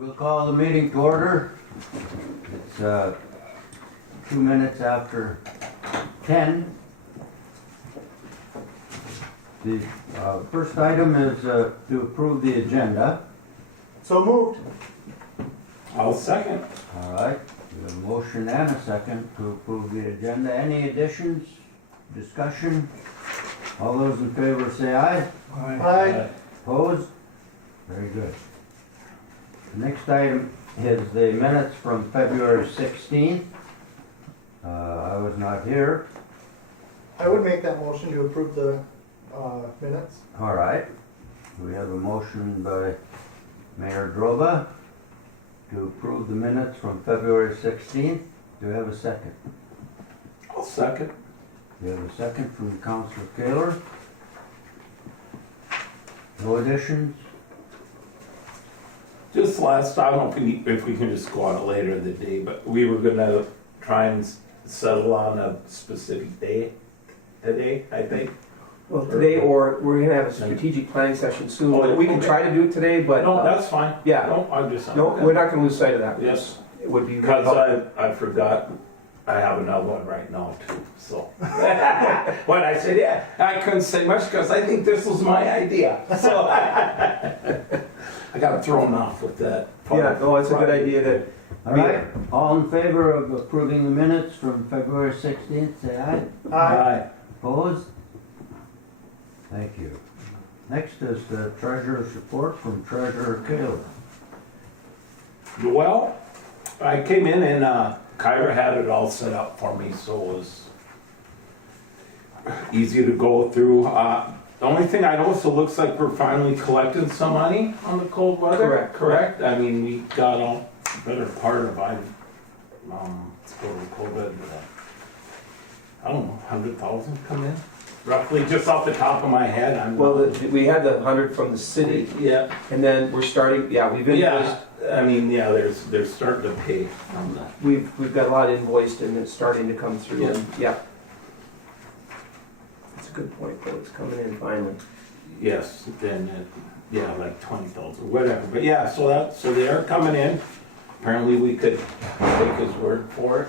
We'll call the meeting to order. It's 2 minutes after 10. The first item is to approve the agenda. So moved. I'll second. All right, we have a motion and a second to approve the agenda. Any additions, discussion? All those in favor say aye. Aye. Opposed? Very good. The next item is the minutes from February 16th. I was not here. I would make that motion to approve the minutes. All right. We have a motion by Mayor Droba to approve the minutes from February 16th. Do we have a second? I'll second. We have a second from Councilor Kaler. No additions? Just last, I don't know if we can just go on it later in the day, but we were gonna try and settle on a specific day today, I think. Well, today, or we're gonna have a strategic planning session soon. Oh, We can try to do it today, but. No, that's fine. Yeah. No, I'm just. No, we're not gonna lose sight of that. Yes, It would be. because I forgot, I have another one right now too, so. When I said, yeah, I couldn't say much because I think this was my idea, so. I got thrown off with that. Yeah, no, it's a good idea that. All right. All in favor of approving the minutes from February 16th, say aye. Aye. Opposed? Thank you. Next is the treasurer's report from Treasurer Kaler. Well, I came in and Kyra had it all set up for me, so it was easy to go through. The only thing I noticed, it looks like we're finally collecting some money on the cold weather. Correct. I mean, we got a better part of let's go to COVID. I don't know, 100,000 come in, roughly, just off the top of my head. Well, we had the 100 from the city, Yeah. and then we're starting, yeah, we've Yeah. invoiced, I mean, yeah, they're starting to pay on that. we've got a lot invoiced and it's starting to come through, and, yeah. That's a good point, though, it's coming in finally. Yes, then, yeah, like 20,000, whatever, but yeah, so they are coming in. Apparently we could take his word for it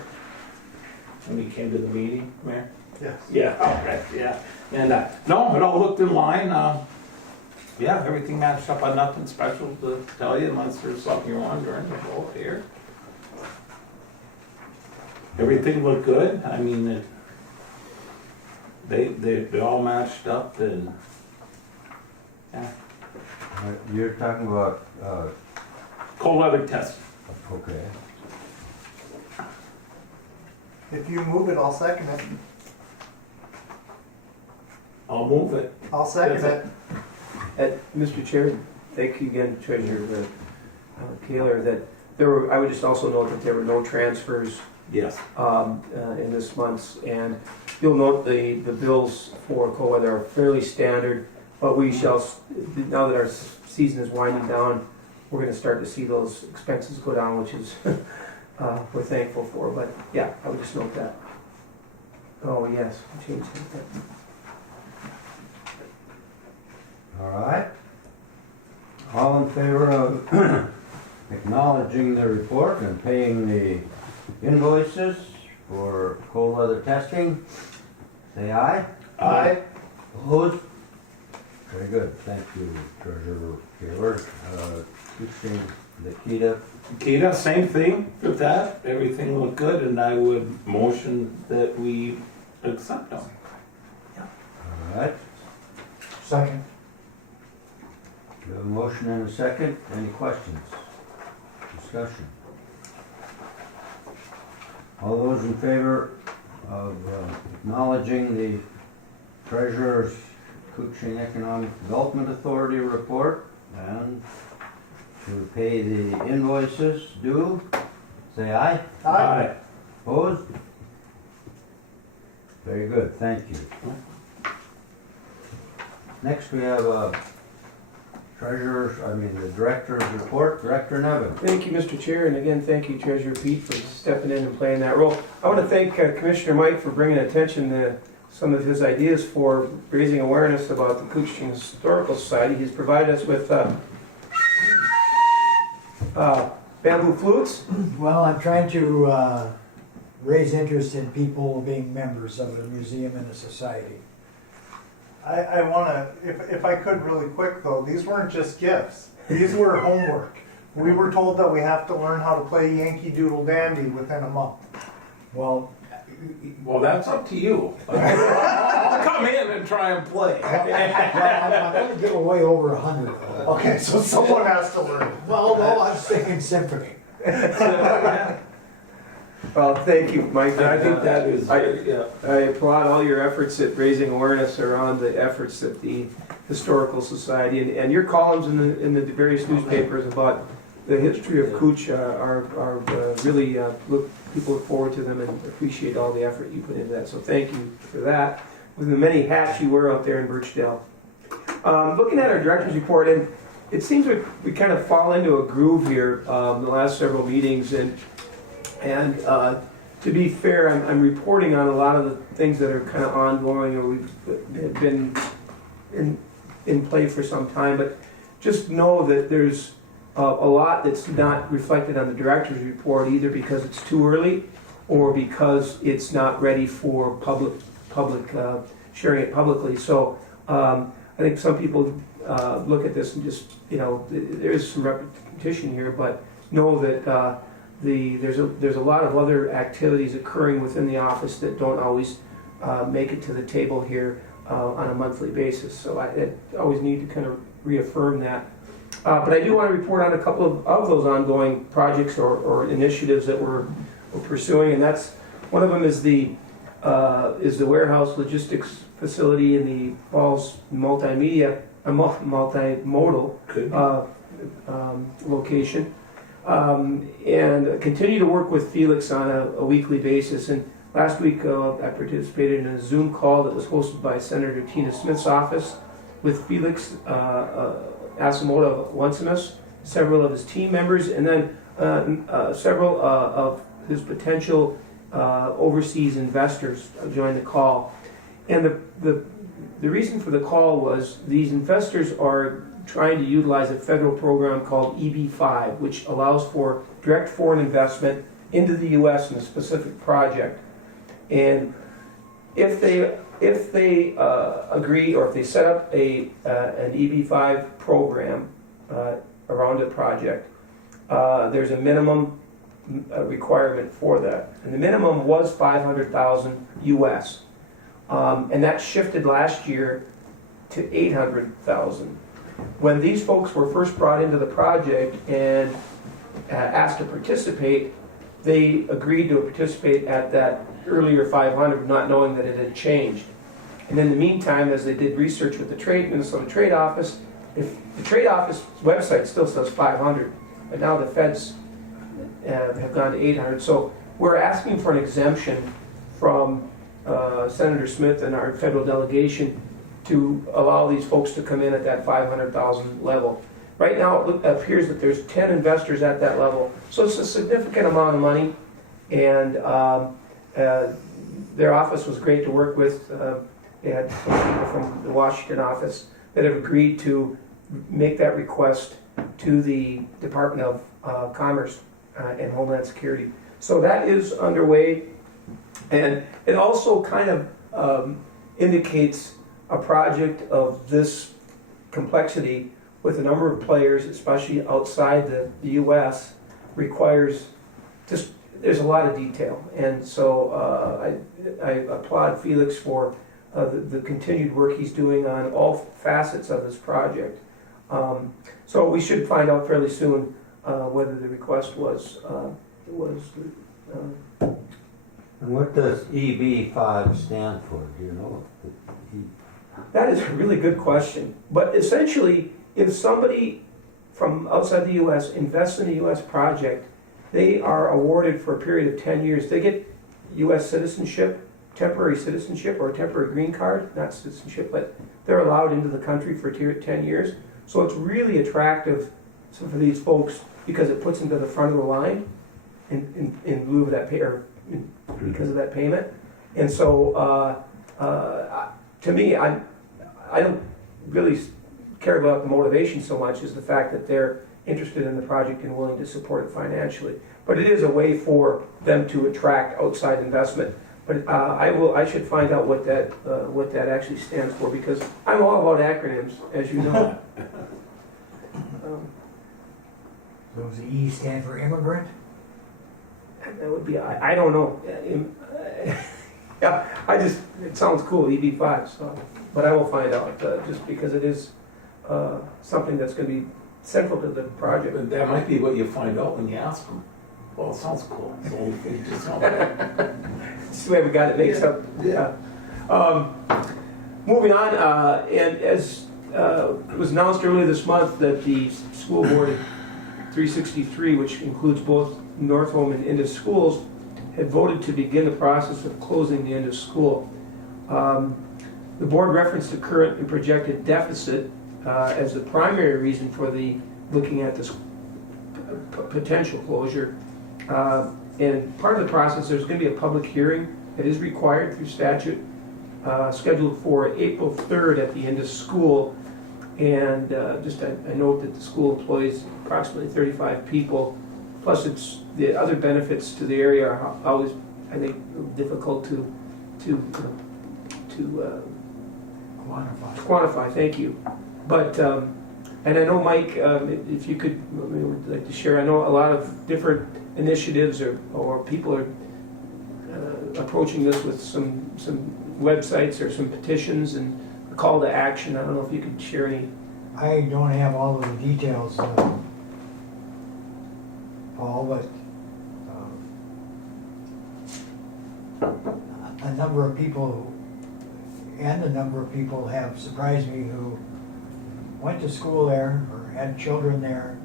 when he came to the meeting, Mayor. Yes. Yeah, all right, yeah, and, no, it all looked in line, yeah, everything matched up, on nothing special to tell you unless there's something you're wondering about here. Everything looked good, I mean, they all matched up and, yeah. You're talking about, Cold weather test. okay. If you move it, I'll second it. I'll move it. I'll second it. Mr. Chair, thank you again, Treasurer Kaler, that there were, I would just also note that there were no transfers Yes. in this month's, and you'll note the bills for cold weather are fairly standard, but we shall, now that our season is winding down, we're going to start to see those expenses go down, which is we're thankful for. But yeah, I would just note that. Oh yes, we changed it. All right. All in favor of acknowledging the report and paying the invoices for cold weather testing, say aye. Aye. Opposed? Very good, thank you, Treasurer Kaler. The Keda. Keda, same thing with that. Everything looked good, and I would motion that we accept them. All right. Second. We have a motion and a second. Any questions? Discussion? All those in favor of acknowledging the Treasurer's Kuching Economic Development Authority report and to pay the invoices due, say aye. Aye. Opposed? Very good, thank you. Next we have the Director's report. Director Nevin. Thank you, Mr. Chair, and again, thank you, Treasurer Pete, for stepping in and playing that role. I want to thank Commissioner Mike for bringing attention to some of his ideas for raising awareness about the Kuching Historical Society. He's provided us with Bamboo flutes? Well, I'm trying to raise interest in people being members of a museum and a society. I wanna, if I could really quick though, these weren't just gifts. These were homework. We were told that we have to learn how to play Yankee Doodle Dandy within a month. Well, Well, that's up to you. I'll come in and try and play. I'm going to give away over 100 of them. Okay, so someone has to learn. Well, no, I'm thinking symphony. Well, thank you, Mike. And I think that is, yeah. I applaud all your efforts at raising awareness around the efforts at the Historical Society, and your columns in the various newspapers about the history of Cooch are really, people look forward to them and appreciate all the effort you put into that. So thank you for that. With the many hats you wear out there in Birchdale. Looking at our director's report, and it seems we kind of fall into a groove here the last several meetings, and to be fair, I'm reporting on a lot of the things that are kind of ongoing or we've been in play for some time, but just know that there's a lot that's not reflected on the director's report, either because it's too early or because it's not ready for public sharing it publicly. So I think some people look at this and just, there's some repetition here, but know that there's a lot of other activities occurring within the office that don't always make it to the table here on a monthly basis. So I always need to kind of reaffirm that. But I do want to report on a couple of those ongoing projects or initiatives that we're pursuing, and that's one of them is the warehouse logistics facility in the Falls multimodal location, and continue to work with Felix on a weekly basis. And last week I participated in a Zoom call that was hosted by Senator Tina Smith's office with Felix Asamoah of Onesimus, several of his team members, and then several of his potential overseas investors joined the call. And the reason for the call was these investors are trying to utilize a federal program called EB-5, which allows for direct foreign investment into the U.S. in a specific project. And if they agree, or if they set up an EB-5 program around a project, there's a minimum requirement for that. And the minimum was $500,000 US. And that shifted last year to $800,000. When these folks were first brought into the project and asked to participate, they agreed to participate at that earlier 500, not knowing that it had changed. And in the meantime, as they did research with the Minnesota Trade Office, if the Trade Office website still says 500, but now the feds have gone to 800. So we're asking for an exemption from Senator Smith and our federal delegation to allow these folks to come in at that 500,000 level. Right now, it appears that there's 10 investors at that level, so it's a significant amount of money, and their office was great to work with. They had some people from the Washington office that have agreed to make that request to the Department of Commerce and Homeland Security. So that is underway, and it also kind of indicates a project of this complexity with a number of players, especially outside the U.S., requires just, there's a lot of detail. And so I applaud Felix for the continued work he's doing on all facets of this project. So we should find out fairly soon whether the request was And what does EB-5 stand for? Do you know? That is a really good question. But essentially, if somebody from outside the U.S. invests in a U.S. project, they are awarded for a period of 10 years. They get U.S. citizenship, temporary citizenship, or a temporary green card, not citizenship, but they're allowed into the country for 10 years. So it's really attractive for these folks because it puts them to the front of the line in lieu of that pay, or because of that payment. And so to me, I don't really care about the motivation so much as the fact that they're interested in the project and willing to support it financially. But it is a way for them to attract outside investment. But I should find out what that actually stands for, because I'm all about acronyms, as you know. So does the E stand for immigrant? That would be, I don't know. Yeah, it sounds cool, EB5, so, but I will find out, just because it is something that's going to be central to the project. But that might be what you find out when you ask them. Well, it sounds cool, so it just sounds like. That's the way we got it mixed up. Yeah. Moving on, and as it was announced earlier this month that the school board 363, which includes both North Home and Indus schools, had voted to begin the process of closing the Indus school. The board referenced the current and projected deficit as the primary reason for looking at this potential closure. And part of the process, there's going to be a public hearing that is required through statute, scheduled for April 3rd at the Indus school. And just a note that the school employs approximately 35 people, plus the other benefits to the area are always, I think, difficult to quantify. Thank you. But and I know, Mike, if you could, would like to share. I know a lot of different initiatives or people are approaching this with some websites or some petitions and a call to action. I don't know if you could share any. I don't have all of the details, Paul, but a number of people have surprised me who went to school there or had children there,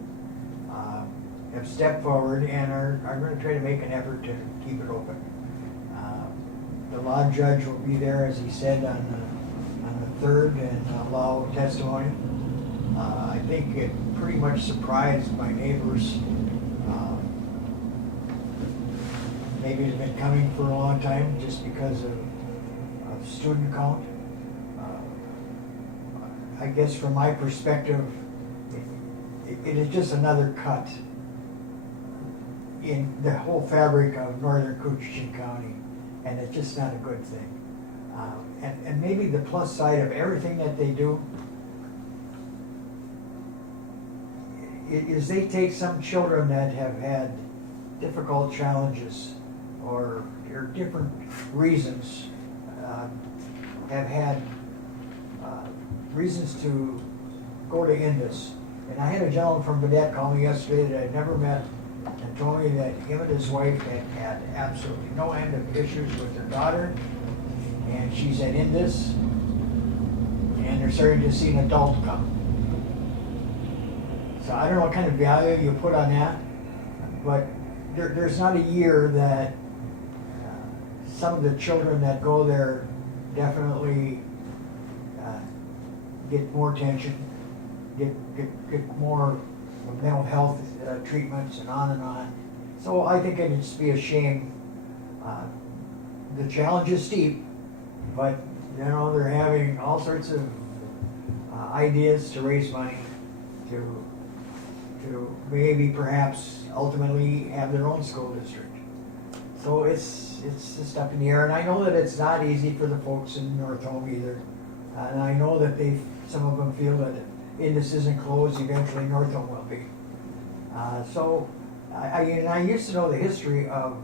have stepped forward and are going to try to make an effort to keep it open. The law judge will be there, as he said, on the 3rd and allow testimony. I think it pretty much surprised my neighbors. Maybe it's been coming for a long time just because of student count. I guess from my perspective, it is just another cut in the whole fabric of northern Coochin County, and it's just not a good thing. And maybe the plus side of everything that they do is they take some children that have had difficult challenges or different reasons, have had reasons to go to Indus. And I had a gentleman from Badette call me yesterday that I'd never met and told me that him and his wife had absolutely no end of issues with their daughter, and she's at Indus, and they're starting to see an adult come. So I don't know what kind of value you put on that, but there's not a year that some of the children that go there definitely get more attention, get more mental health treatments and on and on. So I think it'd just be a shame. The challenge is steep, but they're having all sorts of ideas to raise money to maybe perhaps ultimately have their own school district. So it's just up in the air, and I know that it's not easy for the folks in North Home either. And I know that some of them feel that if Indus isn't closed, eventually North Home will be. So I used to know the history of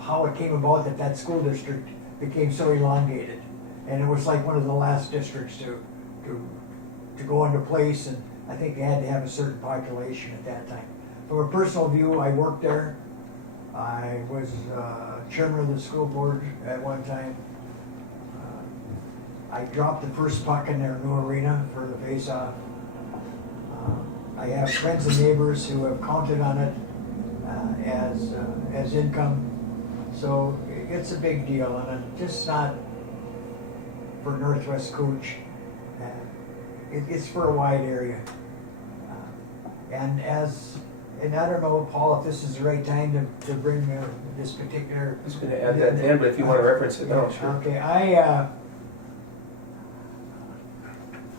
how it came about that school district became so elongated, and it was like one of the last districts to go into place, and I think they had to have a certain population at that time. From a personal view, I worked there. I was chairman of the school board at one time. I dropped the first puck in their new arena for the face-off. I have friends and neighbors who have counted on it as income. So it's a big deal, and it's just not for Northwest Cooch. It's for a wide area. And I don't know, Paul, if this is the right time to bring this particular. I was going to add that in, but if you want to reference it now, sure. Okay, I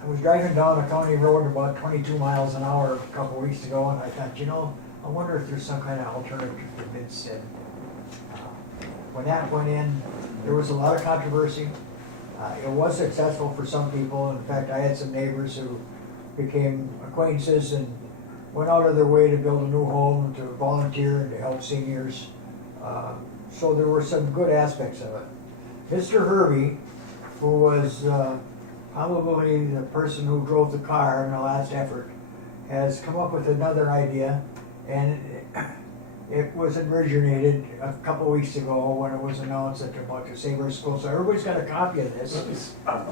I was driving down a county road about 22 miles an hour a couple weeks ago, and I thought, I wonder if there's some kind of alternative to Midstead. When that went in, there was a lot of controversy. It was successful for some people. In fact, I had some neighbors who became acquaintances and went out of their way to build a new home, to volunteer and to help seniors. So there were some good aspects of it. Mr. Hervey, who was probably the person who drove the car in the last effort, has come up with another idea, and it was originated a couple weeks ago when it was announced that they're about to save our school. So everybody's got a copy of this. And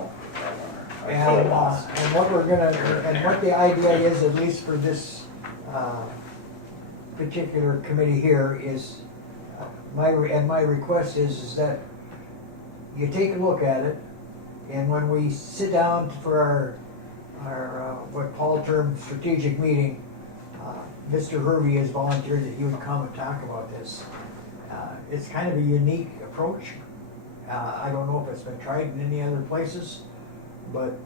what we're gonna, and what the idea is, at least for this particular committee here, is my request is that you take a look at it, and when we sit down for our what Paul termed strategic meeting, Mr. Hervey has volunteered that he would come and talk about this. It's kind of a unique approach. I don't know if it's been tried in any other places, but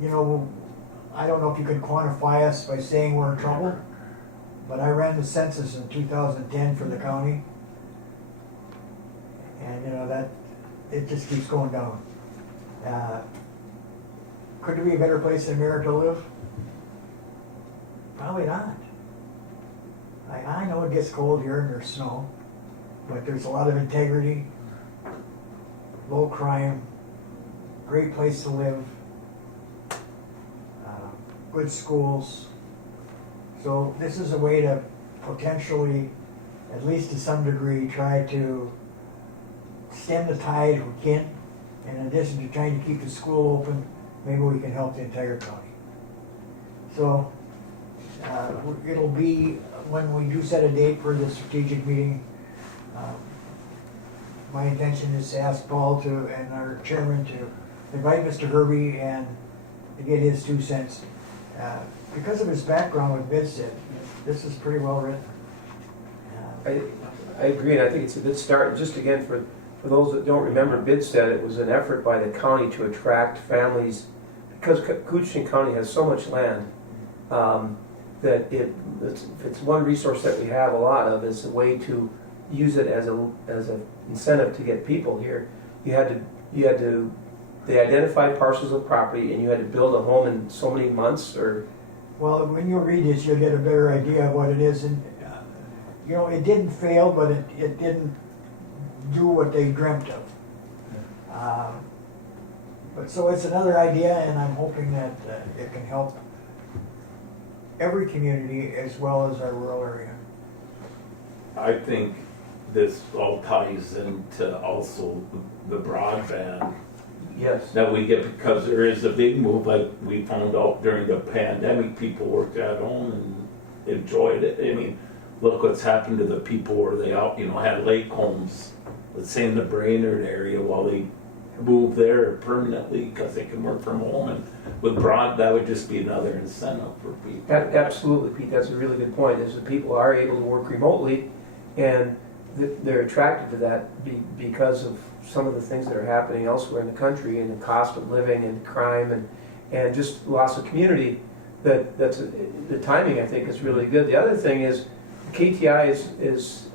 I don't know if you can quantify us by saying we're in trouble, but I ran the census in 2010 for the county, and that it just keeps going down. Could there be a better place in America to live? Probably not. I know it gets cold here and there's snow, but there's a lot of integrity, low crime, great place to live, good schools. So this is a way to potentially, at least to some degree, try to stem the tide if we can. And in addition to trying to keep the school open, maybe we can help the entire county. So it'll be when we do set a date for the strategic meeting. My intention is to ask Paul and our chairman to invite Mr. Hervey and to get his 2 cents. Because of his background with Midstead, this is pretty well written. I agree, and I think it's a good start. Just again, for those that don't remember Bidstead, it was an effort by the county to attract families, because Coochin County has so much land, that it's one resource that we have a lot of, is a way to use it as a incentive to get people here. They identified parcels of property, and you had to build a home in so many months, or... Well, when you read this, you'll get a better idea of what it is. And, it didn't fail, but it didn't do what they dreamt of. But so it's another idea, and I'm hoping that it can help every community as well as our rural area. I think this all ties into also the broadband. Yes. That we get, because there is a big move, like we found out during the pandemic, people worked at home and enjoyed it. I mean, look what's happened to the people where they had lake homes, let's say in the Brainerd area, while they move there permanently because they can work from home. And with that would just be another incentive for people. Absolutely, Pete, that's a really good point, is that people are able to work remotely, and they're attracted to that because of some of the things that are happening elsewhere in the country, and the cost of living and crime and just loss of community. The timing, I think, is really good. The other thing is KTI is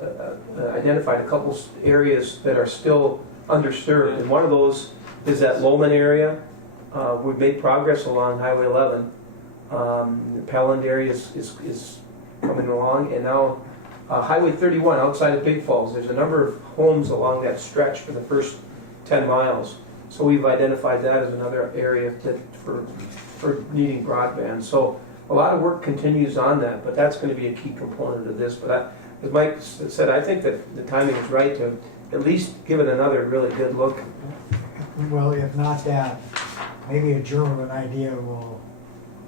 identified a couple areas that are still underserved, and one of those is that Lowman area. We've made progress along Highway 11. The Pelland area is coming along, and now Highway 31 outside of Big Falls, there's a number of homes along that stretch for the first 10 miles. So we've identified that as another area for needing broadband. So a lot of work continues on that, but that's going to be a key component of this. But as Mike said, I think that the timing is right to at least give it another really good look. Well, if not that, maybe a germ of an idea will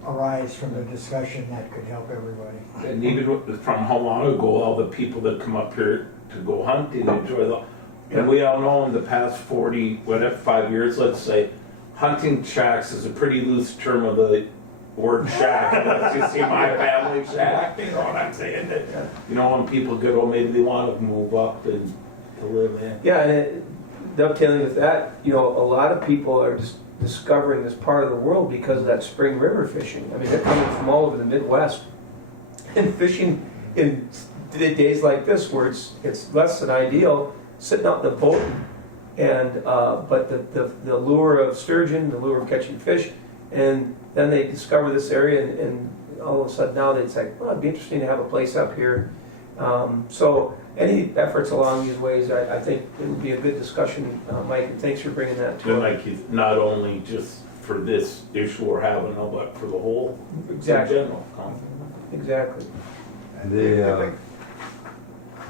arise from the discussion that could help everybody. And even from how long ago, all the people that come up here to go hunting enjoy the... And we all know in the past 5 years, let's say, hunting shacks is a pretty loose term of the word shack. You see my family shack, you know what I'm saying? When people go, maybe they want to move up and to live in. Yeah, and dovetailing with that, a lot of people are just discovering this part of the world because of that spring river fishing. I mean, they're coming from all over the Midwest and fishing in days like this where it's less than ideal, sitting out in the boat, and but the lure of sturgeon, the lure of catching fish, and then they discover this area, and all of a sudden now it's like, well, it'd be interesting to have a place up here. So any efforts along these ways, I think it would be a good discussion, Mike, and thanks for bringing that to And us. like, not only just for this issue we're having, but for the whole, in Exactly. general. Exactly.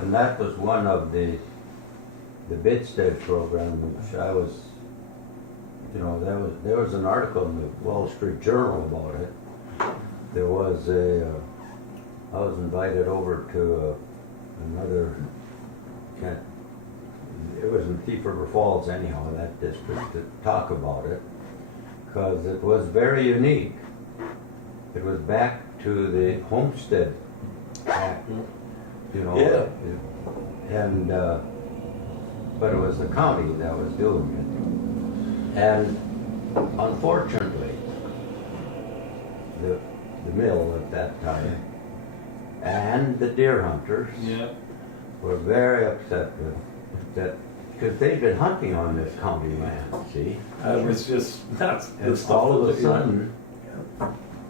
And that was one of the Bidstead program, which I was, there was an article in the Wall Street Journal about it. There was I was invited over to another, it was in Thief River Falls anyhow, in that district, to talk about it, because it was very unique. It was back to the Homestead Act, Yeah. and but it was the county that was doing it. And unfortunately, the mill at that time and the deer hunters Yeah. were very upset with that, because they'd been hunting on this county land, see? It was just, that's the And stuff. all of that a sudden,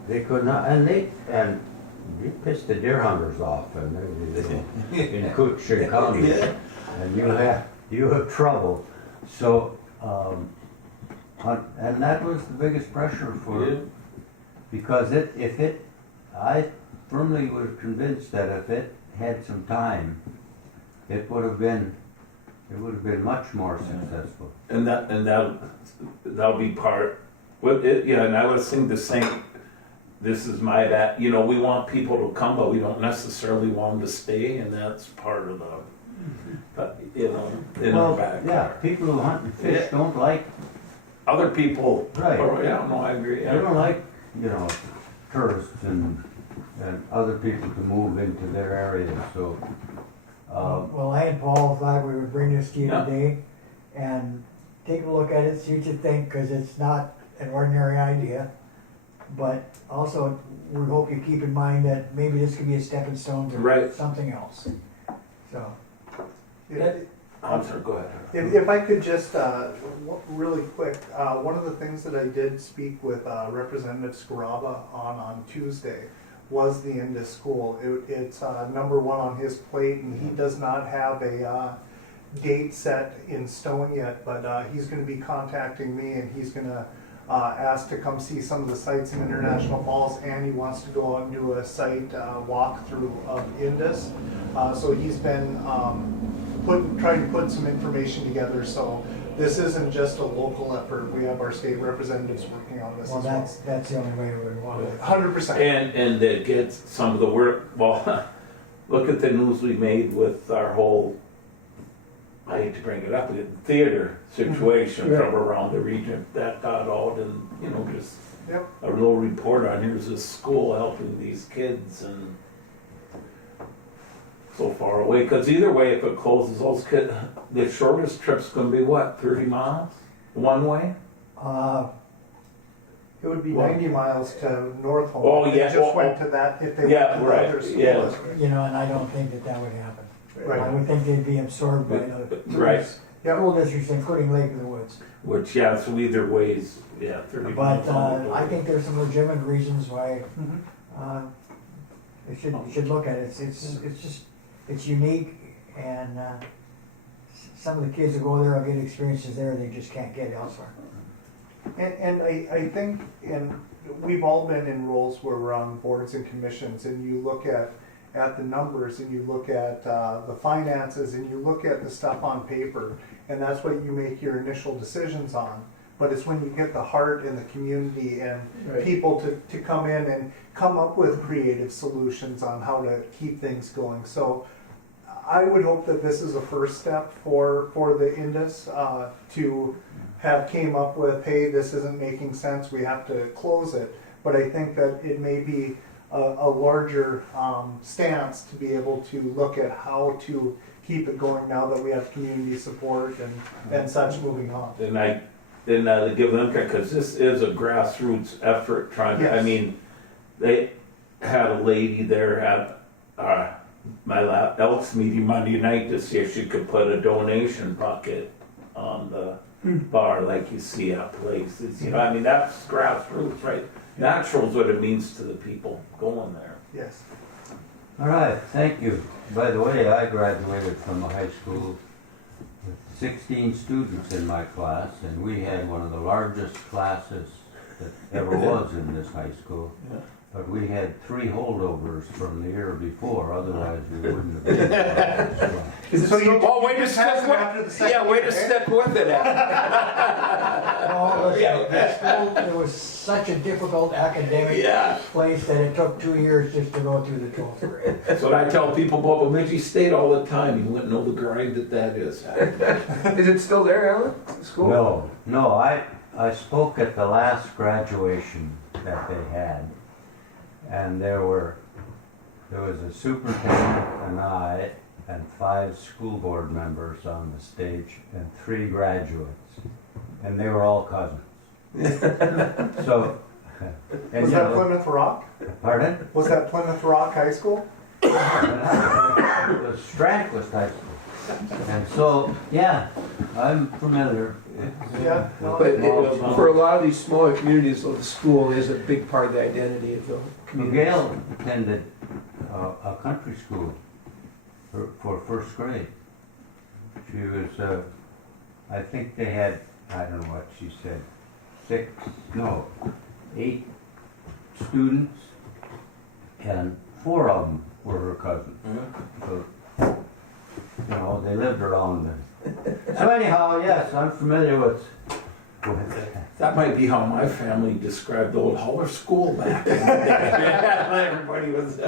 they could not, and you pissed the deer hunters off, and everything in Coochie County, Yeah. and you have trouble. So, and that was the biggest pressure for, Yeah. because I firmly was convinced that if it had some time, it would have been much more successful. And that'll be part, and I was thinking the same, this is my, we want people to come, but we don't necessarily want them to stay, and that's part of in our Well, back. yeah, people who hunt and fish Yeah. don't like, Other people, Right. Yeah, no, I agree. they don't like, tourists and other people to move into their area, so. Well, I and Paul thought we would bring this to you Yeah. today and take a look at it, see what you think, because it's not an ordinary idea. But also, we hope you keep in mind that maybe this could be a stepping stone to Right. something else. So, I'm sorry, go ahead. If I could just, really quick, one of the things that I did speak with Representative Scaraba on Tuesday was the Indus School. It's number one on his plate, and he does not have a date set in stone yet, but he's gonna be contacting me, and he's gonna ask to come see some of the sites in International Falls, and he wants to go out and do a site walkthrough of Indus. So he's been trying to put some information together, so this isn't just a local effort. We have our state representatives working on this well, as well. that's the only way we want it. 100%. And that gets some of the work, well, look at the news we made with our whole, I hate to bring it up, the theater situation Right. from around the region that got out, and, just Yep. a little report on here's this school helping these kids, and so far away, because either way, if it closes, those kids, the shortest trip's gonna be what, 30 miles, one way? It would be Well- 90 miles to North Home. Oh, They yeah, just oh, went oh. to that if they Yeah, went to the right, other school. yeah. district. And I don't think that would happen. Right. I would think they'd be absorbed by the Right. Yep. school districts, including Lake of the Woods. Which, yeah, so either ways, 30 miles. But on the I door. think there's some legitimate reasons why Mhm. they should look at it. It's unique, and some of the kids that go there will get experiences there they just can't get elsewhere. And I think, and we've all been in roles where we're on boards and commissions, and you look at the numbers, and you look at the finances, and you look at the stuff on paper, and that's what you make your initial decisions on. But it's when you get the heart and the community and Right. people to come in and come up with creative solutions on how to keep things going. So I would hope that this is a first step for the Indus to have came up with, hey, this isn't making sense, we have to close it. But I think that it may be a larger stance to be able to look at how to keep it going now that we have community support and such moving on. To give them, because this is a grassroots effort trying to, I Yes. mean, they had a lady there at my Elks meeting Monday night to see if she could put a donation bucket on the bar like you see at places. You know, I mean, that's grassroots, right? That shows what it means to the people going there. Yes. All right, thank you. By the way, I graduated from a high school with 16 students in my class, and we had one of the largest classes that ever was in this high school. Yeah. But we had 3 holdovers from the year before, otherwise we wouldn't have been in the largest class. Is it So still- you Oh, way to just stick passed it with after the second yeah, way year, to eh? stick with it. No, it was such a difficult academic Yeah. place that it took 2 years just to go through the 12th grade. That's what I tell people about Bemidji State all the time. You wouldn't know the grind that is. Is it still there, Alan? The school? No, I spoke at the last graduation that they had, and there was a superintendent and I and 5 school board members on the stage and 3 graduates, and they were all cousins. So, and Was you that know, Plymouth Rock? pardon? Was that Plymouth Rock High School? It was Strandquist High School. And so, yeah, I'm familiar. Yeah, no, But Well, for a lot of these smaller communities, though, the school is a big part of the identity of the community. Gail attended a country school for first grade. She was, I think they had, I don't know what she said, 8 students, and 4 of them were her cousins. So, you know, they lived around there. So anyhow, yes, I'm familiar with That might be how my family described the old Holler School back in the day. Everybody was.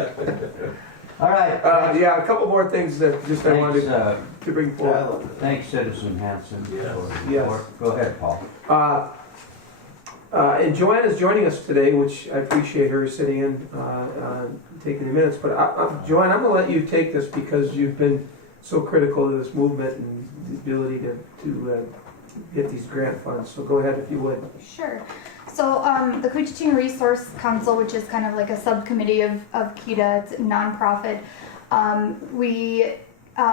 All right. Yeah, a couple more things that just I wanted Thanks, to bring forward. thanks, Citizen Hanson. For the Yes. report. Go ahead, Paul. And Joanne is joining us today, which I appreciate her sitting in, taking the minutes. But Joanne, I'm going to let you take this because you've been so critical of this movement and the ability to get these grant funds. So go ahead if you would. Sure. So the Couchiching Resource Council, which is kind of like a subcommittee of Keda, it's a nonprofit. We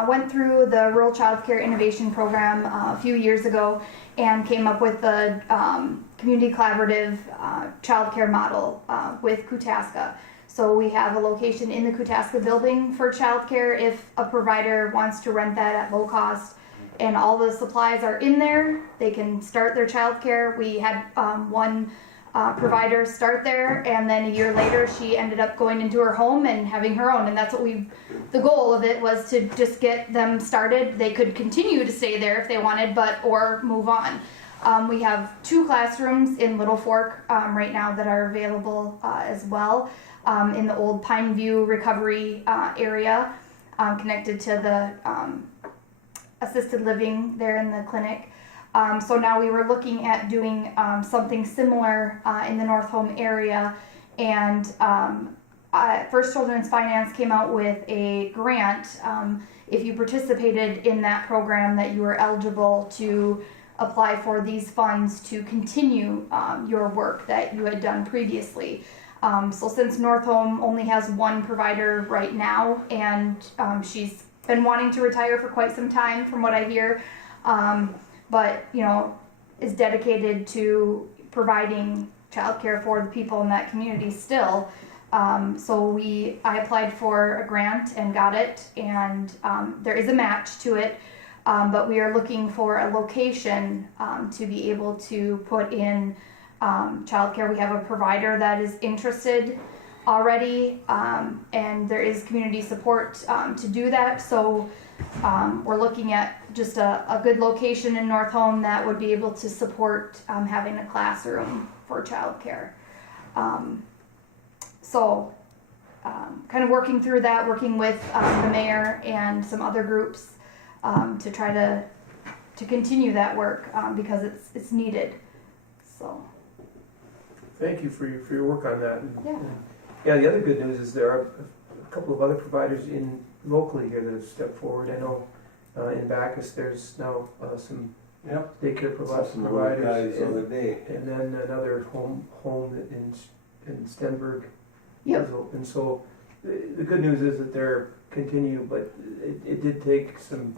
went through the Rural Child Care Innovation Program a few years ago and came up with the community collaborative child care model with Kutaska. So we have a location in the Kutaska building for child care if a provider wants to rent that at low cost. And all the supplies are in there. They can start their child care. We had one provider start there, and then a year later she ended up going into her home and having her own. And that's what the goal of it was to just get them started. They could continue to stay there if they wanted, or move on. We have 2 classrooms in Little Fork right now that are available as well in the old Pine View recovery area, connected to the assisted living there in the clinic. So now we were looking at doing something similar in the North Home area, and First Children's Finance came out with a grant. If you participated in that program, that you were eligible to apply for these funds to continue your work that you had done previously. So since North Home only has 1 provider right now, and she's been wanting to retire for quite some time from what I hear, but is dedicated to providing childcare for the people in that community still. So I applied for a grant and got it, and there is a match to it, but we are looking for a location to be able to put in childcare. We have a provider that is interested already, and there is community support to do that. So we're looking at just a good location in North Home that would be able to support having a classroom for childcare. So kind of working through that, working with the mayor and some other groups to try to continue that work because it's needed. So Thank you for your work on that. yeah. Yeah, the other good news is there are a couple of other providers locally here that have stepped forward. I know in Bacchus, there's now some Yep. daycare Saw some other providers. guys the and- other day. And then another home in Stenberg. Yep. And so, the good news is that they're continue, but it did take some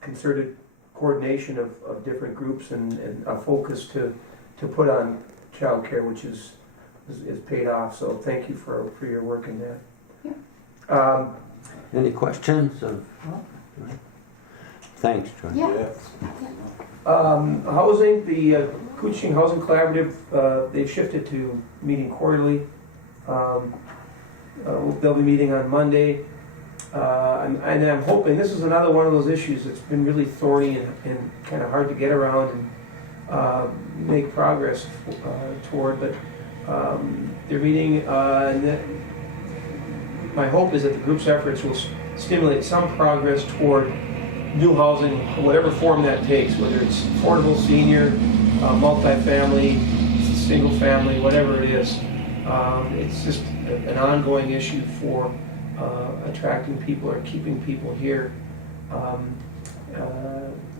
concerted coordination of different groups and a focus to put on childcare, which is paid off. So thank you for your work in that. Yeah. Any questions of? Thanks, Troy. Yeah. Yes. Housing, the Kuching Housing Collaborative, they've shifted to meeting quarterly. They'll be meeting on Monday. And I'm hoping, this is another one of those issues that's been really thorny and kind of hard to get around and make progress toward, but they're meeting, my hope is that the group's efforts will stimulate some progress toward new housing, whatever form that takes, whether it's affordable senior, multifamily, single family, whatever it is. It's just an ongoing issue for attracting people or keeping people here.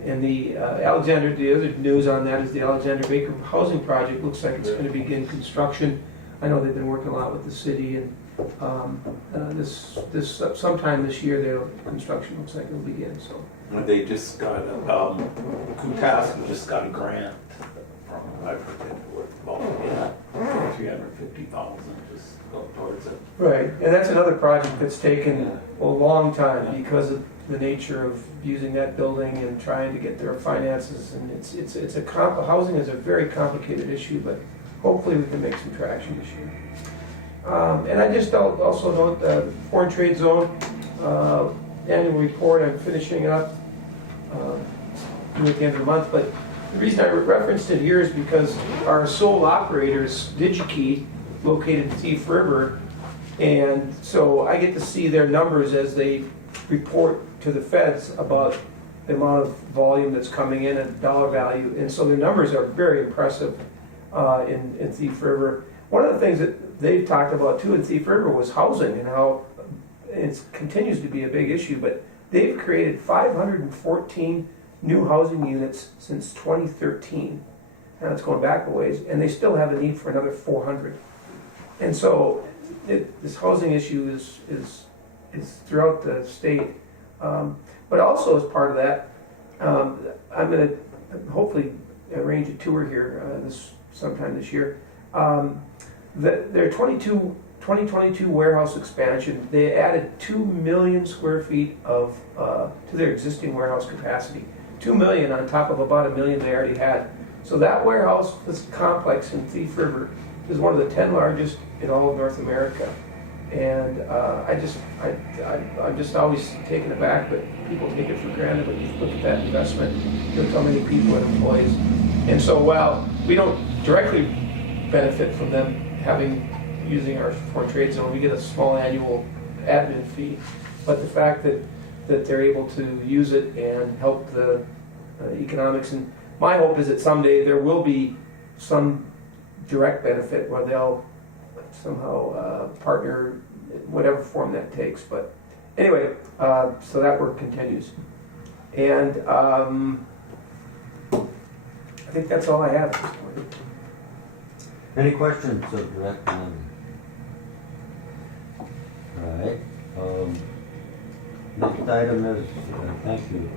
And the other news on that is the Alexander Baker Housing Project looks like it's going to begin construction. I know they've been working a lot with the city, and this sometime this year, their construction looks like it'll begin. So They just got, Kutaska just got a grant from, I forget, worth about 350,000 just go towards it. right, and that's another project that's taken a long time because of the nature of using that building and trying to get their finances. And housing is a very complicated issue, but hopefully we can make some traction this year. And I just also note the foreign trade zone annual report. I'm finishing up at the end of the month, but the reason I referenced it here is because our sole operator is DigiKey, located in Thief River, and so I get to see their numbers as they report to the feds about the amount of volume that's coming in and dollar value, and so their numbers are very impressive in Thief River. One of the things that they've talked about too in Thief River was housing and how it continues to be a big issue, but they've created 514 new housing units since 2013. And it's going back a ways, and they still have a need for another 400. And so this housing issue is throughout the state. But also as part of that, I'm going to hopefully arrange a tour here sometime this year. Their 2022 warehouse expansion, they added 2 million square feet to their existing warehouse capacity. 2 million on top of about 1 million they already had. So that warehouse, this complex in Thief River, is one of the 10 largest in all of North America. And I'm just always taken aback that people take it for granted when you look at that investment. Look how many people and employees. And so while we don't directly benefit from them using our foreign trade zone, we get a small annual admin fee. But the fact that they're able to use it and help the economics, and my hope is that someday there will be some direct benefit where they'll somehow partner, whatever form that takes. But anyway, so that work continues. And I think that's all I have at this point. Any questions of Director Lundey? All right. Next item is, thank you.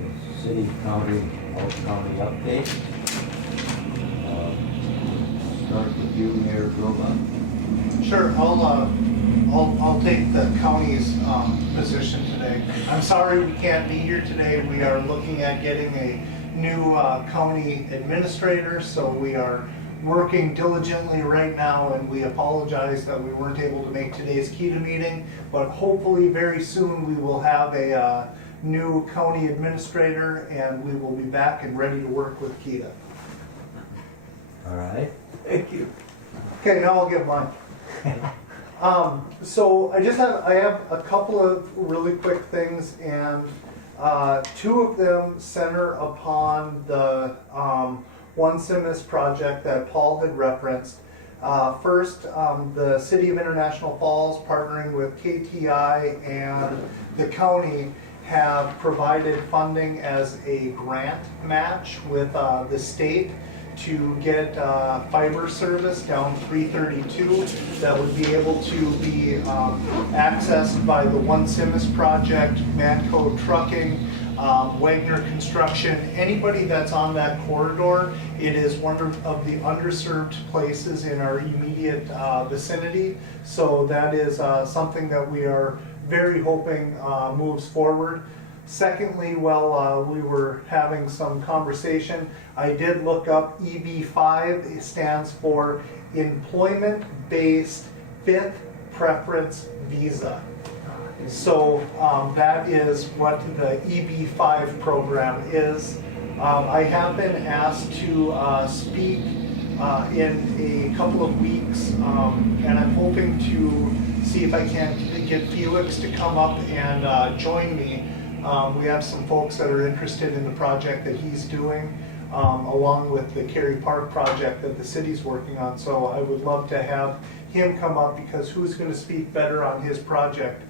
The city, county, all county update. Start with you, Mayor Groba. Sure, I'll take the county's position today. I'm sorry we can't be here today. We are looking at getting a new county administrator, so we are working diligently right now, and we apologize that we weren't able to make today's Keda meeting, but hopefully very soon we will have a new county administrator, and we will be back and ready to work with Keda. All right. Thank you. Okay, now I'll give mine. So I have a couple of really quick things, and two of them center upon the One Simis project that Paul had referenced. First, the City of International Falls, partnering with KTI and the county, have provided funding as a grant match with the state to get fiber service down 332 that would be able to be accessed by the One Simis Project, Manco Trucking, Wagner Construction, anybody that's on that corridor. It is one of the underserved places in our immediate vicinity. So that is something that we are very hoping moves forward. Secondly, while we were having some conversation, I did look up EB5. It stands for Employment-Based Fifth Preference Visa. So that is what the EB5 program is. I have been asked to speak in a couple of weeks, and I'm hoping to see if I can get Felix to come up and join me. We have some folks that are interested in the project that he's doing, along with the Cary Park project that the city's working on. So I would love to have him come up, because who's going to speak better on his project?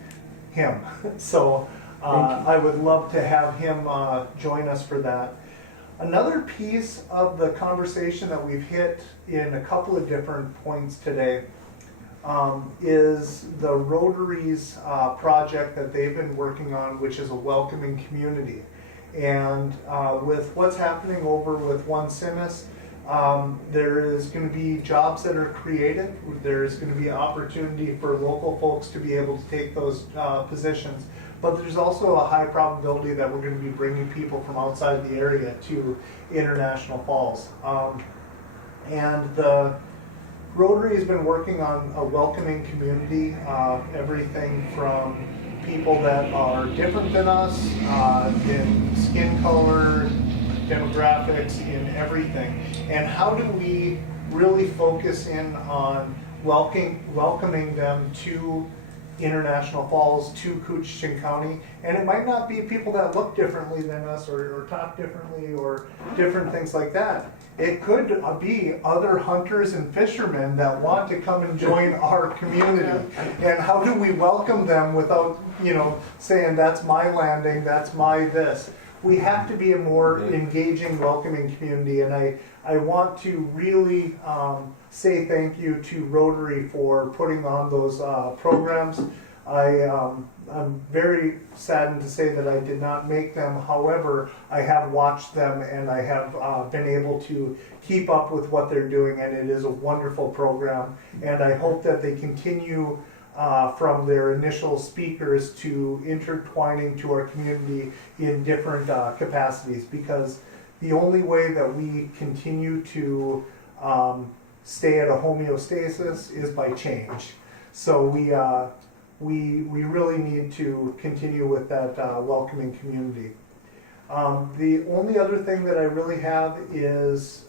Him. So I would love to have him join us for that. Another piece of the conversation that we've hit in a couple of different points today is the Rotary's project that they've been working on, which is a welcoming community. And with what's happening over with One Simis, there is going to be jobs that are created. There is going to be opportunity for local folks to be able to take those positions. But there's also a high probability that we're going to be bringing people from outside the area to International Falls. And the Rotary has been working on a welcoming community, everything from people that are different than us in skin color, demographics, in everything. And how do we really focus in on welcoming them to International Falls, to Coochin County? And it might not be people that look differently than us or talk differently or different things like that. It could be other hunters and fishermen that want to come and join our community. And how do we welcome them without, saying that's my landing, that's my this? We have to be a more engaging, welcoming community. And I want to really say thank you to Rotary for putting on those programs. I'm very saddened to say that I did not make them. However, I have watched them and I have been able to keep up with what they're doing, and it is a wonderful program. And I hope that they continue from their initial speakers to intertwining to our community in different capacities, because the only way that we continue to stay at a homeostasis is by change. So we really need to continue with that welcoming community. The only other thing that I really have is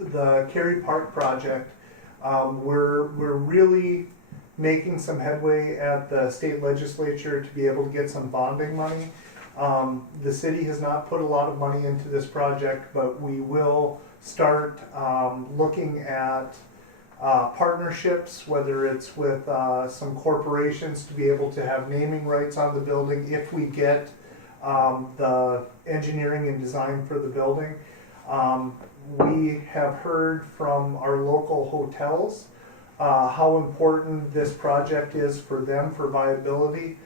the Cary Park project. We're really making some headway at the state legislature to be able to get some bonding money. The city has not put a lot of money into this project, but we will start looking at partnerships, whether it's with some corporations to be able to have naming rights on the building if we get the engineering and design for the building. We have heard from our local hotels how important this project is for them for viability.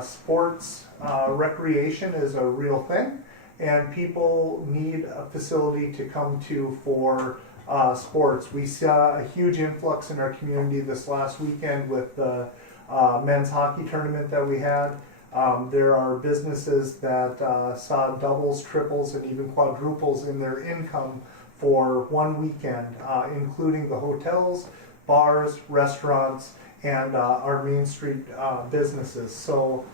Sports recreation is a real thing, and people need a facility to come to for sports. We saw a huge influx in our community this last weekend with the men's hockey tournament that we had. There are businesses that saw doubles, triples, and even quadruples in their income for one weekend, including the hotels, bars, restaurants, and our Main Street businesses. So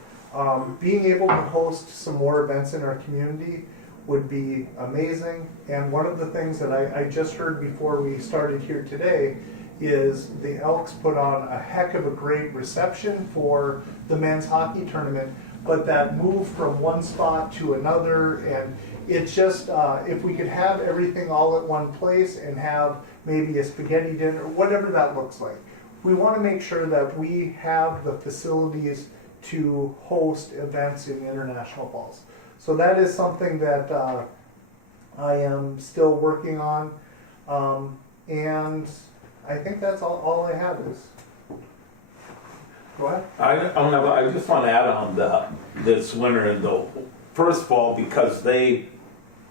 being able to host some more events in our community would be amazing. And one of the things that I just heard before we started here today is the Elks put on a heck of a great reception for the men's hockey tournament, but that move from one spot to another and it's just, if we could have everything all at one place and have maybe a spaghetti dinner, whatever that looks like. We want to make sure that we have the facilities to host events in International Falls. So that is something that I am still working on. And I think that's all I have is. Go ahead. I just want to add on this winter and first of all, because they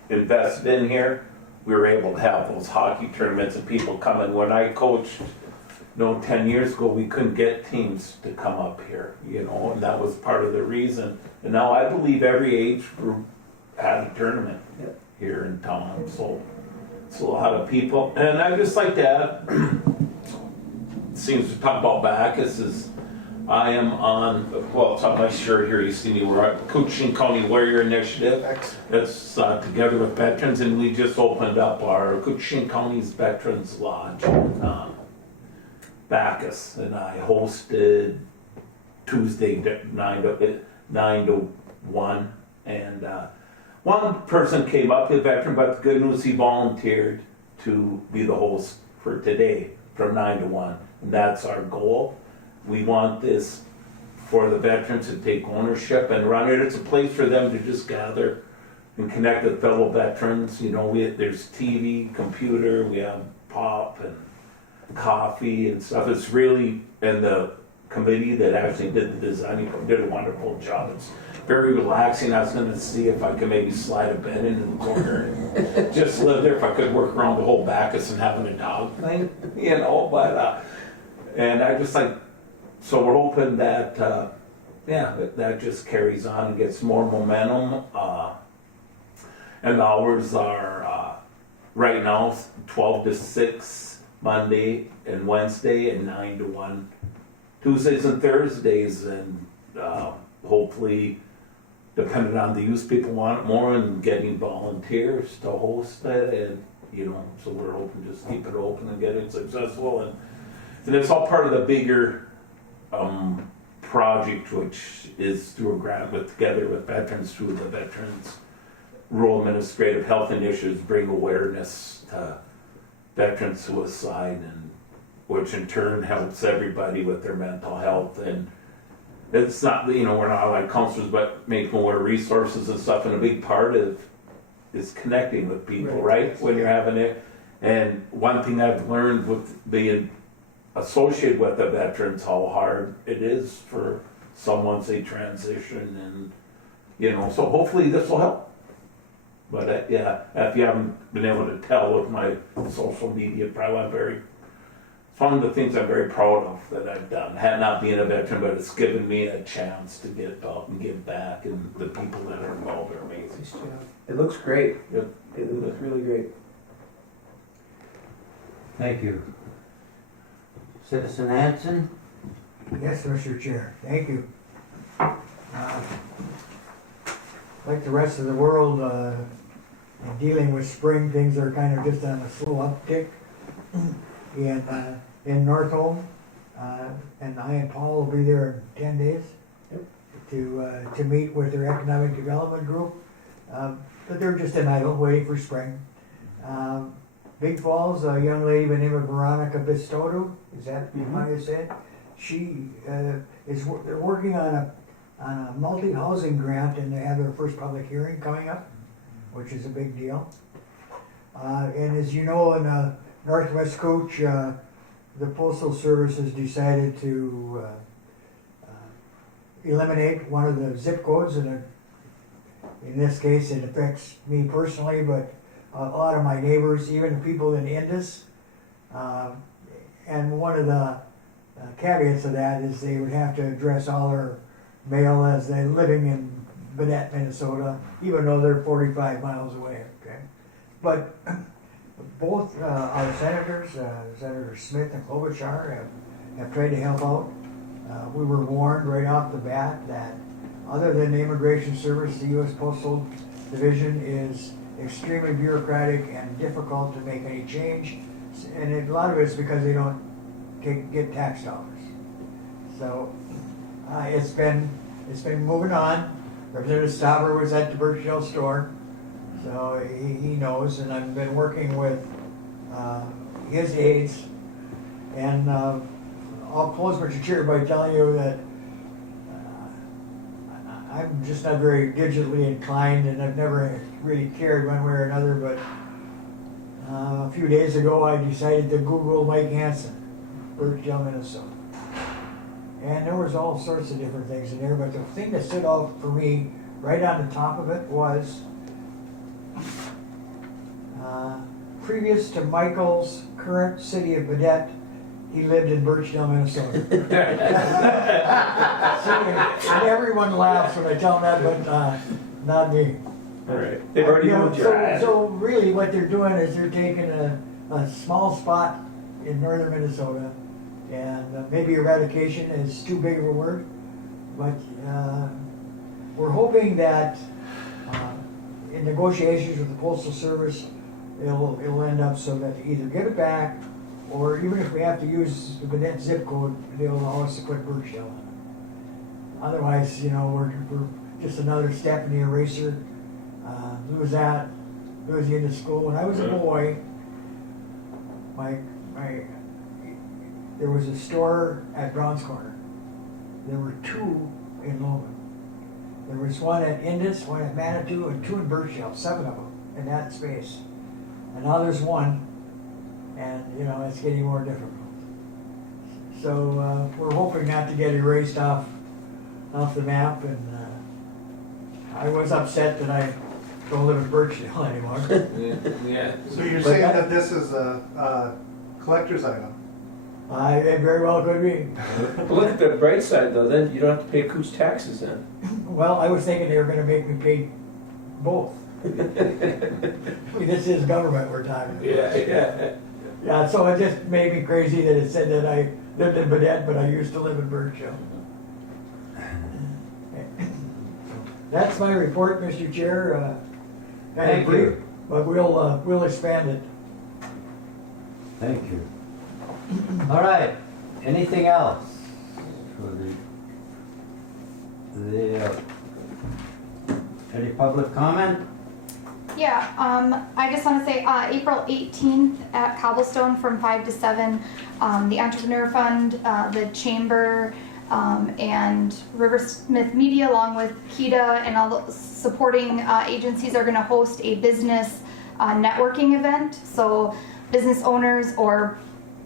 invested in here, we were able to have those hockey tournaments and people coming. When I coached, 10 years ago, we couldn't get teams to come up here, and that was part of the reason. And now I believe every age group had a tournament here in town, so it's a lot of people. And I just like to add, seems to talk about Bacchus I am on, well, it's on my shirt here, you see me, we're at Coochin County Warrior Initiative. Excellent. It's together with veterans, and we just opened up our Coochin County's Veterans Lodge in Bacchus, and I hosted Tuesday 9 to 1, and one person came up, a veteran, but the good news, he volunteered to be the host for today from 9 to 1, and that's our goal. We want this for the veterans to take ownership and run it. It's a place for them to just gather and connect with fellow veterans. There's TV, computer, we have pop and coffee and stuff. It's really, and the committee that actually did the designing did a wonderful job. It's very relaxing. I was going to see if I could maybe slide a bed in the corner and just live there, if I could work around the whole Bacchus and having a dog thing, but and I just like, so we're hoping that, that just carries on and gets more momentum. And the hours are, right now, 12 to 6, Monday and Wednesday, and 9 to 1, Tuesdays and Thursdays. And hopefully, depending on the use, people want it more and getting volunteers to host it. And, so we're hoping to just keep it open and get it successful. And it's all part of the bigger project, which is through a grant together with veterans through the Veterans Rural Administrative Health Initiatives, bring awareness to veteran suicide, and which in turn helps everybody with their mental health. And it's not, we're not like counselors, but make more resources and stuff. And a big part of is connecting with people, right? When you're having it. And one thing I've learned with being associated with the veterans, how hard it is for someone, say, transition, and so hopefully this will help. But if you haven't been able to tell with my social media, probably it's one of the things I'm very proud of that I've done. Had not being a veteran, but it's given me a chance to get out and give back, and the people that are involved are amazing. It looks great. Yep. It looks really great. Thank you. Citizen Hanson? Yes, Mr. Chair, thank you. Like the rest of the world, in dealing with spring, things are kind of just on a slow uptick. In North Home, and I and Paul will be there in 10 days to meet with their economic development group. But they're just in idle, waiting for spring. Big Falls, a young lady by the name of Veronica Bistodo, is that how you say it? She is working on a multi-housing grant, and they have their first public hearing coming up, which is a big deal. And as you know, in Northwest Coach, the Postal Service has decided to eliminate one of the zip codes, and in this case it affects me personally, but a lot of my neighbors, even the people in Indus. And one of the caveats of that is they would have to address all their mail as they're living in Baudette, Minnesota, even though they're 45 miles away. Okay, but both our senators, Senator Smith and Klobuchar, have tried to help out. We were warned right off the bat that other than the Immigration Service, the U.S. Postal Division is extremely bureaucratic and difficult to make any change, and a lot of it's because they don't get tax dollars. So it's been moving on. Representative Stauber was at the Birchdale store So he knows, and I've been working with his aides. And I'll close, Mr. Chair, by telling you that I'm just not very digitally inclined, and I've never really cared one way or another, but a few days ago I decided to Google Mike Hansen, Birchdale, Minnesota. And there was all sorts of different things in there, but the thing that stood out for me right on the top of it was previous to Michael's current city of Badette, he lived in Birchdale, Minnesota. And everyone laughs when I tell them that, but not me. All right. They've already moved your ad. So really what they're doing is they're taking a small spot in northern Minnesota, and maybe eradication is too big of a word, but we're hoping that in negotiations with the Postal Service, it'll end up so that they either give it back, or even if we have to use the Badette zip code, they'll allow us to put Birchdale on it. Otherwise, we're just another step in the eraser. Lose that, lose the end of school. When I was a boy, there was a store at Brown's Corner. There were two in Logan. There was one at Indus, one at Manitou, and two in Birchdale, 7 of them in that space. And now there's one, and it's getting more difficult. So we're hoping not to get erased off the map, and I was upset that I don't live in Birchdale anymore. Yeah. So you're saying that this is a collector's item? It very well could be. Look at the bright side though, then you don't have to pay Cooch taxes then. Well, I was thinking they were gonna make me pay both. I mean, this is government we're talking about. Yeah. Yeah, so it just made me crazy that it said that I lived in Badette, but I used to live in Birchdale. That's my report, Mr. Chair. Kind of Thank brief, you. but we'll expand it. Thank you. All right, anything else for any public comment? Yeah, I just want to say April 18th at Cobblestone from 5 to 7, the Entrepreneur Fund, the Chamber, and Riversmith Media, along with Keda and all the supporting agencies, are going to host a business networking event. So business owners or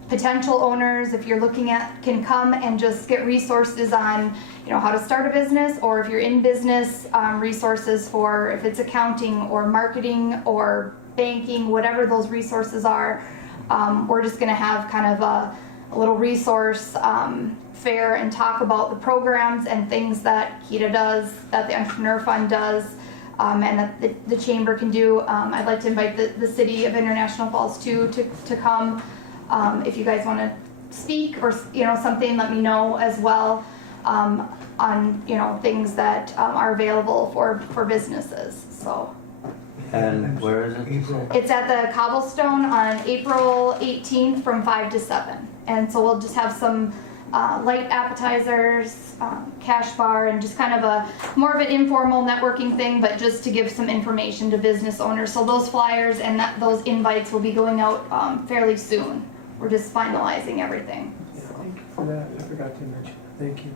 potential owners, if you're looking at, can come and just get resources on how to start a business, or if you're in business, resources for if it's accounting or marketing or banking, whatever those resources are. We're just going to have kind of a little resource fair and talk about the programs and things that Keda does, that the Entrepreneur Fund does, and that the Chamber can do. I'd like to invite the City of International Falls too to come. If you guys want to speak or something, let me know as well on things that are available for businesses. So. And where is it? It's at the Cobblestone on April 18th from 5 to 7. And so we'll just have some light appetizers, cash bar, and just kind of a more of an informal networking thing, but just to give some information to business owners. So those flyers and those invites will be going out fairly soon. We're just finalizing everything. Yeah, thank you for that. I forgot to mention. Thank you.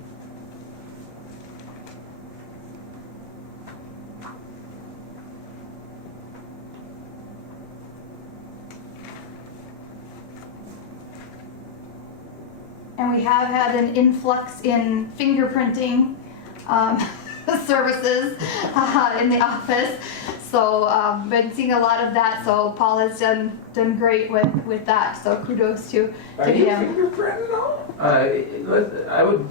And we have had an influx in fingerprinting services in the office. So been seeing a lot of that. So Paul has done great with that. So kudos to Are you him. fingerprinting all? I would.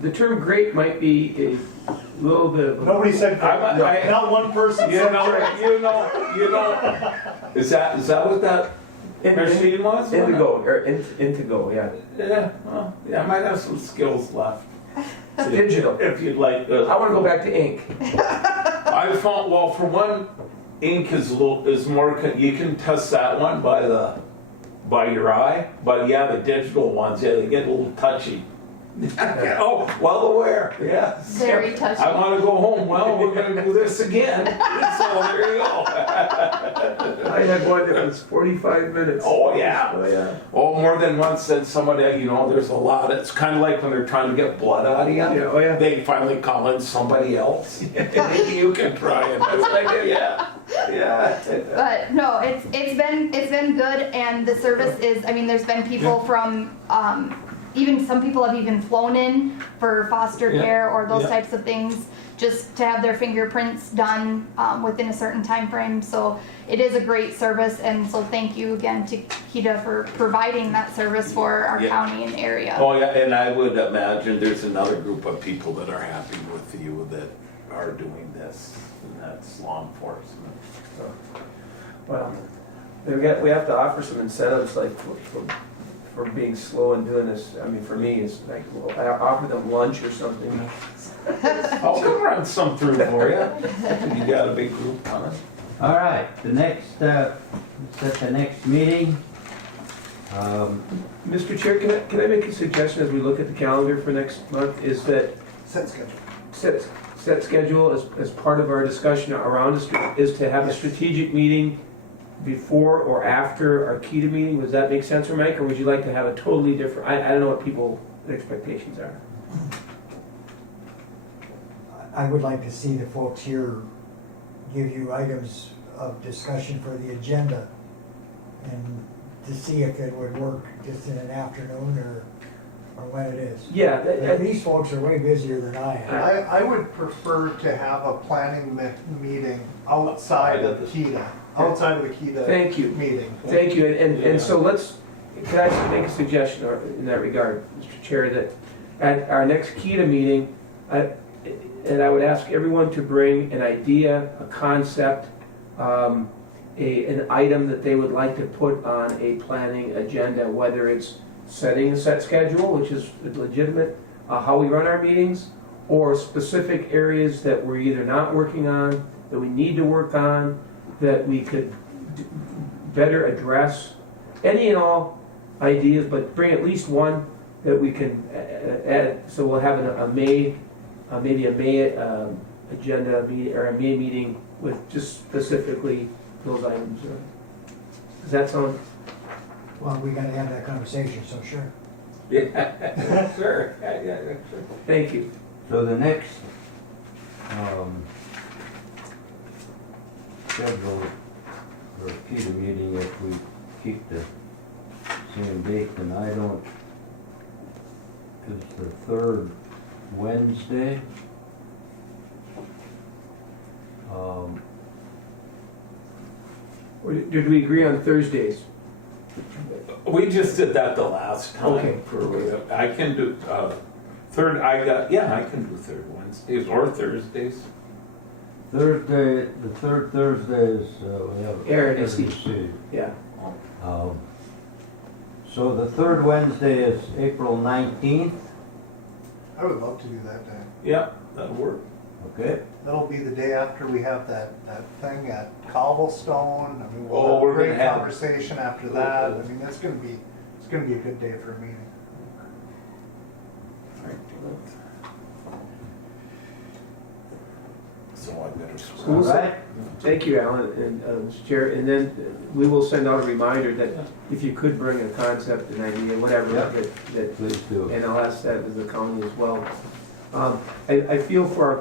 The term "great" might be a little bit of. Nobody said, I- not one person You said know. Is that what that machine was? Indigo, or Intego, yeah. Yeah, well, yeah, I might have some skills left. It's digital. If you'd like. I want to go back to ink. I found, well, for one, ink is more. You can test that one by your eye, but yeah, the digital ones, yeah, they get a little touchy. Oh, well aware, yes. Very touching. I wanna go home, well, we're gonna do this again, so there you go. I had one that was 45 minutes. Oh, yeah. Oh, yeah. Oh, more than once said somebody, there's a lot, it's kinda like when they're trying to get blood out of you. Yeah, oh, yeah. They finally call in somebody else. Maybe you can try it. It's like, yeah, yeah. But no, it's been good, and the service is. I mean, there's been people from even some people have even flown in for foster Yeah. care or those Yeah. types of things, just to have their fingerprints done within a certain time frame. So it is a great service, and so thank you again to Keda for providing that service for our Yeah. county and area. Oh, yeah, and I would imagine there's another group of people that are happy with you that are doing this, and that's law enforcement. So, well, we have to offer some incentives, like for being slow and doing this. I mean, for me, it's like, well, I offer them lunch or something. I'll come run some through for you. You got a big group on it. All right, the next, set the next meeting. Mr. Chair, can I make a suggestion as we look at the calendar for next month? Is that Set schedule. set schedule as part of our discussion around is to have a Yes. strategic meeting before or after our KEDA meeting. Does that make sense, or Mike, or would you like to have a totally different? I don't know what people's expectations are. I would like to see the folks here give you items of discussion for the agenda and to see if it would work just in an afternoon or when it is. Yeah, These folks are way busier than I am. I would prefer to have a planning meeting outside of Keda, outside of the Keda Thank you. meeting. Thank you, and so can I make a suggestion in that regard, Mr. Chair, that at our next KEDA meeting, and I would ask everyone to bring an idea, a concept, an item that they would like to put on a planning agenda, whether it's setting a set schedule, which is legitimate, how we run our meetings, or specific areas that we're either not working on, that we need to work on, that we could better address. Any and all ideas, but bring at least one that we can add, so we'll have maybe a May agenda meeting, or a May meeting with just specifically those items. Does that sound? Well, we gotta have that conversation, so sure. Yeah, sure, yeah, sure. Thank you. So the next, schedule for KEDA meeting, if we keep the same date, then I don't, is the third Wednesday. Or did we agree on Thursdays? We just did that the last time. Okay. I can do, I can do third Wednesdays or Thursdays. Thursday, the third Thursday is, we have. Aaron, I see. ABC. Yeah. So the third Wednesday is April 19th, I would love to do that day. Yeah, that'll work. okay? That'll be the day after we have that thing at Cobblestone. I mean, Oh, we'll have we're a great gonna have- conversation after that. I mean, it's gonna be a good day for a meeting. So I better All scroll. right. Thank you, Alan and Mr. Chair. And then we will send out a reminder that if you could bring a concept, an idea, whatever, Yep. that Please do. and I'll ask that of the county as well. I feel for our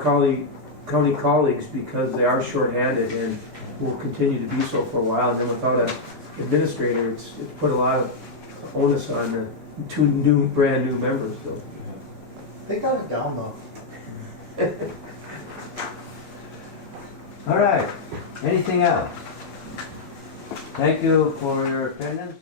county colleagues because they are shorthanded and will continue to be so for a while. And then without an administrator, it's put a lot of onus on the two brand new members. So. They got it down though. All right, anything else? Thank you for your attendance.